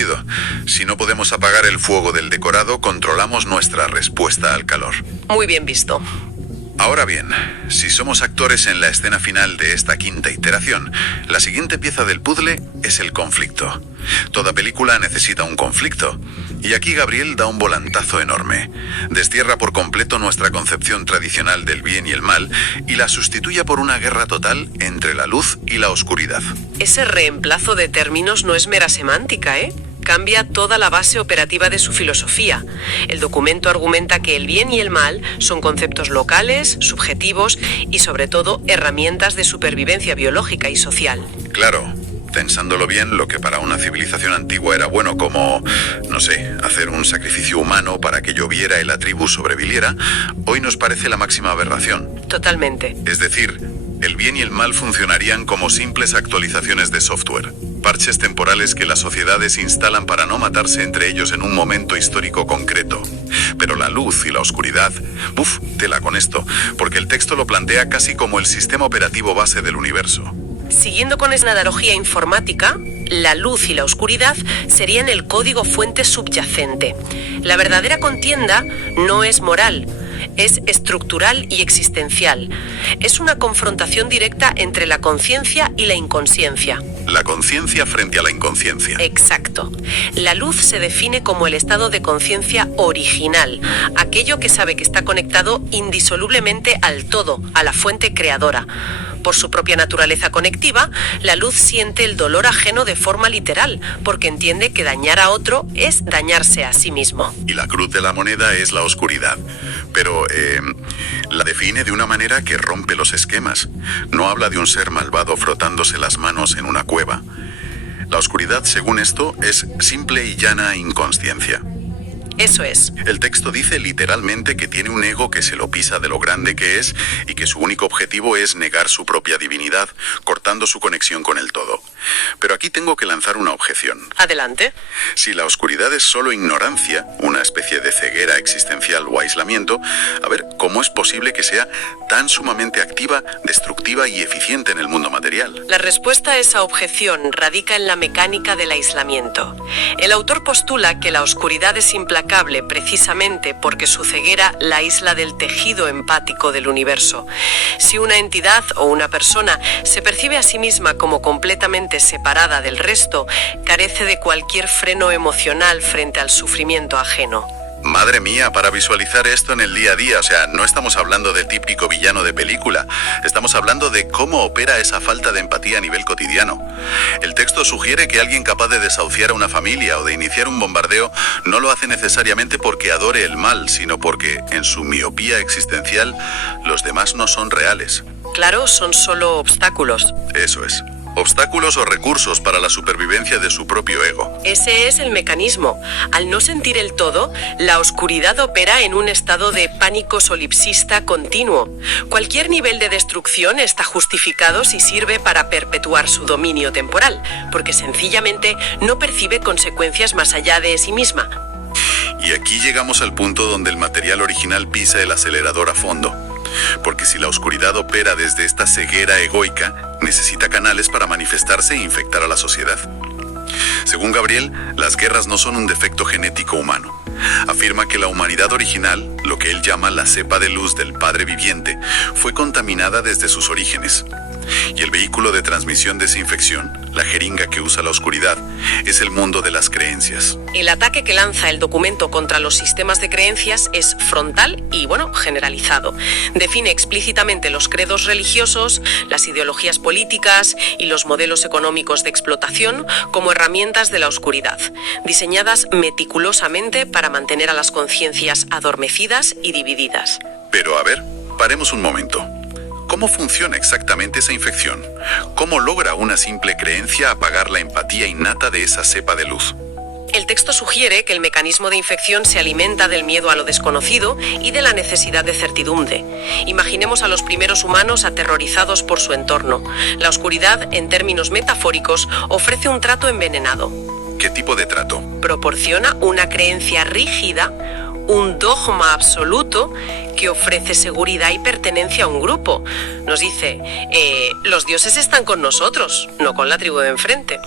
entendido. Si no podemos apagar el fuego del decorado, controlamos nuestra respuesta al calor. Muy bien visto. Ahora bien, si somos actores en la escena final de esta quinta iteración, la siguiente pieza del puzzle es el conflicto. Toda película necesita un conflicto, y aquí Gabriel da un volantazo enorme. Destierra por completo nuestra concepción tradicional del bien y el mal y la sustituye por una guerra total entre la luz y la oscuridad. Ese reemplazo de términos no es mera semántica, ¿eh? Cambia toda la base operativa de su filosofía. El documento argumenta que el bien y el mal son conceptos locales, subjetivos y, sobre todo, herramientas de supervivencia biológica y social. Claro, pensándolo bien, lo que para una civilización antigua era bueno, como, no sé, hacer un sacrificio humano para que lloviera y la tribu sobreviviera, hoy nos parece la máxima aberración. Totalmente. Es decir, el bien y el mal funcionarían como simples actualizaciones de software. Parches temporales que las sociedades instalan para no matarse entre ellos en un momento histórico concreto. Pero la luz y la oscuridad, tela con esto, porque el texto lo plantea casi como el sistema operativo base del universo. Siguiendo con esa analogía informática, la luz y la oscuridad serían el código fuente subyacente. La verdadera contienda no es moral, es estructural y existencial. Es una confrontación directa entre la conciencia y la inconsciencia. La conciencia frente a la inconsciencia. Exacto. La luz se define como el estado de conciencia original, aquello que sabe que está conectado indisolublemente al todo, a la fuente creadora. Por su propia naturaleza conectiva, la luz siente el dolor ajeno de forma literal, porque entiende que dañar a otro es dañarse a sí mismo. Y la cruz de la moneda es la oscuridad. Pero la define de una manera que rompe los esquemas. No habla de un ser malvado frotándose las manos en una cueva. La oscuridad, según esto, es simple y llana inconsciencia. Eso es. El texto dice literalmente que tiene un ego que se lo pisa de lo grande que es y que su único objetivo es negar su propia divinidad, cortando su conexión con el todo. Pero aquí tengo que lanzar una objeción. Adelante. Si la oscuridad es solo ignorancia, una especie de ceguera existencial o aislamiento, a ver, ¿cómo es posible que sea tan sumamente activa, destructiva y eficiente en el mundo material? La respuesta a esa objeción radica en la mecánica del aislamiento. El autor postula que la oscuridad es implacable precisamente porque su ceguera la aísla del tejido empático del universo. Si una entidad o una persona se percibe a sí misma como completamente separada del resto, carece de cualquier freno emocional frente al sufrimiento ajeno. Madre mía, para visualizar esto en el día a día, no estamos hablando de típico villano de película, estamos hablando de cómo opera esa falta de empatía a nivel cotidiano. El texto sugiere que alguien capaz de desahuciar a una familia o de iniciar un bombardeo no lo hace necesariamente porque adore el mal, sino porque, en su miopía existencial, los demás no son reales. Claro, son solo obstáculos. Eso es. Obstáculos o recursos para la supervivencia de su propio ego. Ese es el mecanismo. Al no sentir el todo, la oscuridad opera en un estado de pánico solipsista continuo. Cualquier nivel de destrucción está justificado si sirve para perpetuar su dominio temporal, porque sencillamente no percibe consecuencias más allá de sí misma. Y aquí llegamos al punto donde el material original pisa el acelerador a fondo. Porque si la oscuridad opera desde esta ceguera egoica, necesita canales para manifestarse e infectar a la sociedad. Según Gabriel, las guerras no son un defecto genético humano. Afirma que la humanidad original, lo que él llama la cepa de luz del Padre Viviente, fue contaminada desde sus orígenes. Y el vehículo de transmisión de esa infección, la jeringa que usa la oscuridad, es el mundo de las creencias. El ataque que lanza el documento contra los sistemas de creencias es frontal y, generalizado. Define explícitamente los credos religiosos, las ideologías políticas y los modelos económicos de explotación como herramientas de la oscuridad, diseñadas meticulosamente para mantener a las conciencias adormecidas y divididas. Pero a ver, paremos un momento. ¿Cómo funciona exactamente esa infección? ¿Cómo logra una simple creencia apagar la empatía innata de esa cepa de luz? El texto sugiere que el mecanismo de infección se alimenta del miedo a lo desconocido y de la necesidad de certidumbre. Imaginemos a los primeros humanos aterrorizados por su entorno. La oscuridad, en términos metafóricos, ofrece un trato envenenado. ¿Qué tipo de trato? Proporciona una creencia rígida, un dogma absoluto que ofrece seguridad y pertenencia a un grupo. Nos dice, los dioses están con nosotros, no con la tribu de enfrente.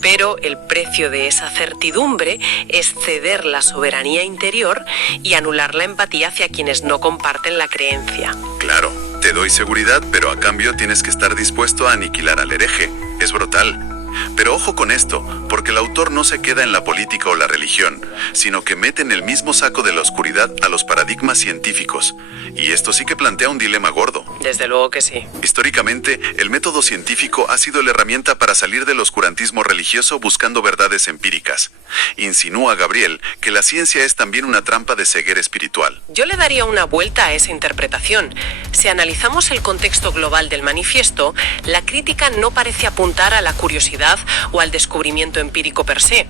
Pero el precio de esa certidumbre es ceder la soberanía interior y anular la empatía hacia quienes no comparten la creencia. Claro, te doy seguridad, pero a cambio tienes que estar dispuesto a aniquilar al hereje. Es brutal. Pero ojo con esto, porque el autor no se queda en la política o la religión, sino que mete en el mismo saco de la oscuridad a los paradigmas científicos. Y esto sí que plantea un dilema gordo. Desde luego que sí. Históricamente, el método científico ha sido la herramienta para salir del oscurantismo religioso buscando verdades empíricas. Insinúa Gabriel que la ciencia es también una trampa de ceguera espiritual. Yo le daría una vuelta a esa interpretación. Si analizamos el contexto global del manifiesto, la crítica no parece apuntar a la curiosidad o al descubrimiento empírico per se.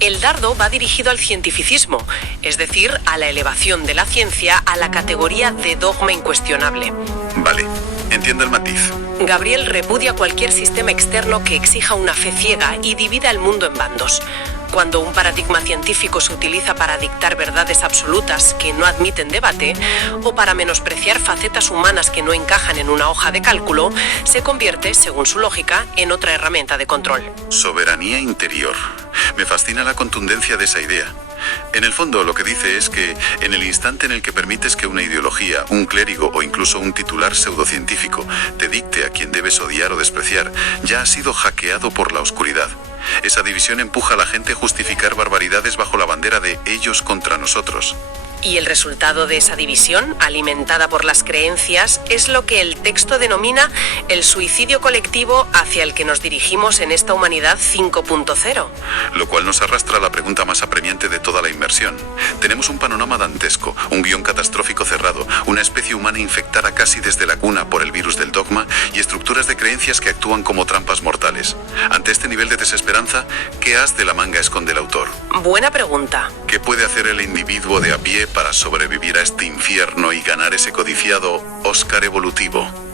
El dardo va dirigido al cientificismo, es decir, a la elevación de la ciencia a la categoría de dogma incuestionable. Vale, entiendo el matiz. Gabriel repudia cualquier sistema externo que exija una fe ciega y divida el mundo en bandos. Cuando un paradigma científico se utiliza para dictar verdades absolutas que no admiten debate o para menospreciar facetas humanas que no encajan en una hoja de cálculo, se convierte, según su lógica, en otra herramienta de control. Soberanía interior. Me fascina la contundencia de esa idea. En el fondo, lo que dice es que en el instante en el que permites que una ideología, un clérigo o incluso un titular pseudocientífico te dicte a quien debes odiar o despreciar, ya has sido hackeado por la oscuridad. Esa división empuja a la gente a justificar barbaridades bajo la bandera de ellos contra nosotros. Y el resultado de esa división, alimentada por las creencias, es lo que el texto denomina el suicidio colectivo hacia el que nos dirigimos en esta humanidad 5.0. Lo cual nos arrastra a la pregunta más apremiante de toda la inmersión. Tenemos un panorama dantesco, un guión catastrófico cerrado, una especie humana infectada casi desde la cuna por el virus del dogma y estructuras de creencias que actúan como trampas mortales. Ante este nivel de desesperanza, ¿qué as de la manga esconde el autor? Buena pregunta. ¿Qué puede hacer el individuo de a pie para sobrevivir a este infierno y ganar ese codiciado Oscar evolutivo?